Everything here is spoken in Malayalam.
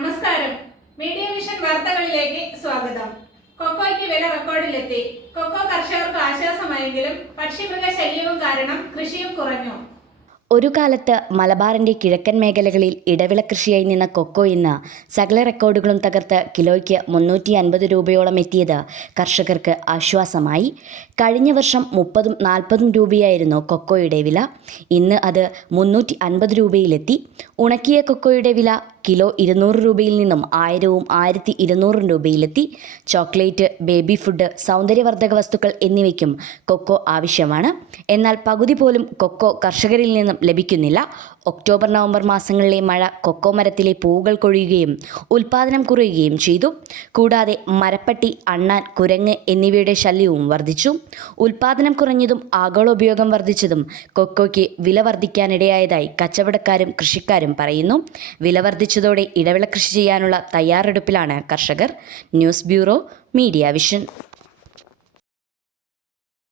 നമസ്കാരം. മീഡിയ വിഷൻ വാർത്തകളിലേക്ക് സ്വാഗതം. കൊക്കോയ്ക്ക് വില റെക്കോർഡിലെത്തി. കൊക്കോ കർഷകർക്ക് ആശ്വാസമായെങ്കിലും പക്ഷിമൃഗ ശല്യവും കാരണം കൃഷിയും കുറഞ്ഞു. ഒരു കാലത്ത് മലബാറിന്റെ കിഴക്കൻ മേഖലകളിൽ ഇടവിള കൃഷിയായി നിന്ന കൊക്കോ ഇന്ന് സകല റെക്കോർഡുകളും തകർത്ത് കിലോയ്ക്ക് 350 രൂപയോളം എത്തിയത് കർഷകർക്ക് ആശ്വാസമായി. കഴിഞ്ഞ വർഷം 30-40 രൂപയായിരുന്നു കൊക്കോയുടെ വില. ഇന്ന് അത് 350 രൂപയിലെത്തി. ഉണക്കിയ കൊക്കോയുടെ വില കിലോ 200 രൂപയിൽ നിന്നും 1000-1200 രൂപയിലെത്തി. ചോക്ലേറ്റ്, ബേബി ഫുഡ്, സൗന്ദര്യവർദ്ധക വസ്തുക്കൾ എന്നിവയ്ക്കും കൊക്കോ ആവശ്യമാണ്. എന്നാൽ പകുതി പോലും കൊക്കോ കർഷകരിൽ നിന്നും ലഭിക്കുന്നില്ല. ഒക്ടോബർ-നവംബർ മാസങ്ങളിലെ മഴ കൊക്കോ മരത്തിലെ പൂവുകൾ കൊഴിയുകയും ഉൽപ്പാദനം കുറയുകയും ചെയ്തു. കൂടാതെ മരപ്പട്ടി, അണ്ണാൻ, കുരങ്ങ് എന്നിവയുടെ ശല്യവും വർദ്ധിച്ചു. ഉൽപ്പാദനം കുറഞ്ഞതും ആഗോളോപയോഗം വർദ്ധിച്ചതും കൊക്കോയ്ക്ക് വില വർദ്ധിക്കാനിടയായതായി കച്ചവടക്കാരും കൃഷിക്കാരും പറയുന്നു. വില വർദ്ധിച്ചതോടെ ഇടവിള കൃഷി ചെയ്യാനുള്ള തയ്യാറെടുപ്പിലാണ് കർഷകർ. News bureau, media vision.